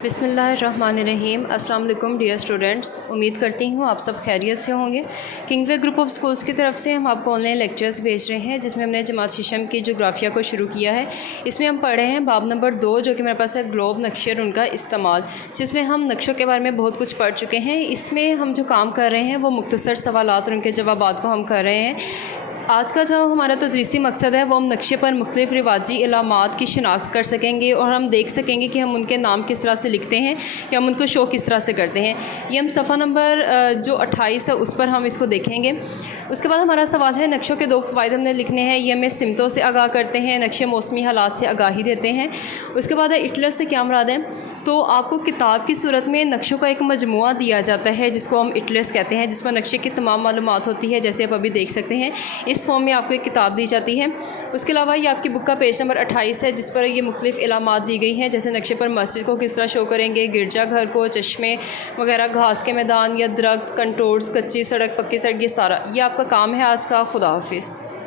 बिस्मिल्लाहिर्रहमानिर्रहीम। अस्सलाम वालेकुम डियर स्टूडेंट्स, उम्मीद करती हूँ आप सब खैरियत से होंगे। किंगवे ग्रुप ऑफ स्कूल्स की तरफ से हम आपको ऑनलाइन लेक्चर्स भेज रहे हैं, जिसमें हमने जमात शीशम की जोग्राफिया को शुरू किया है। इसमें हम पढ़ रहे हैं बाब नंबर 2, जो कि मेरे पास है ग्लोब नक्शे और उनका इस्तेमाल, जिसमें हम नक्शों के बारे में बहुत कुछ पढ़ चुके हैं। इसमें हम जो काम कर रहे हैं वो मुख्तसर सवालात और उनके जवाबात को हम कर रहे हैं। आज का जो हमारा तदरीसी मकसद है वो हम नक्शे पर मुख्तलिफ़ रिवाजी इलामात की शिनाख्त कर सकेंगे और हम देख सकेंगे कि हम उनके नाम किस तरह से लिखते हैं या हम उनको शो किस तरह से करते हैं। ये हम सफ़ा नंबर जो 28 है उस पर हम इसको देखेंगे। उसके बाद हमारा सवाल है, नक्शों के 2 फ़ायदे हमने लिखने हैं। ये हमें सिमतों से आगाह करते हैं, नक्शे मौसमी हालात से आगाही देते हैं। उसके बाद है इटलस से क्या मुराद है, तो आपको किताब की सूरत में नक्शों का एक मजमुआ दिया जाता है जिसको हम इटलस कहते हैं, जिस पर नक्शे की तमाम मालूमात होती है, जैसे आप अभी देख सकते हैं। इस फॉर्म में आपको एक किताब दी जाती है। उसके अलावा ये आपकी बुक का पेज नंबर 28 है, जिस पर ये मुख्तलिफ़ इलामात दी गई हैं, जैसे नक्शे पर मस्जिद को किस तरह शो करेंगे, गिरजा घर को, चश्मे वगैरह, घास के मैदान या दरख्त, कंटोर्स, कच्ची सड़क, पक्की सड़क, ये सारा ये आपका काम है आज का। खुदा हाफिज़।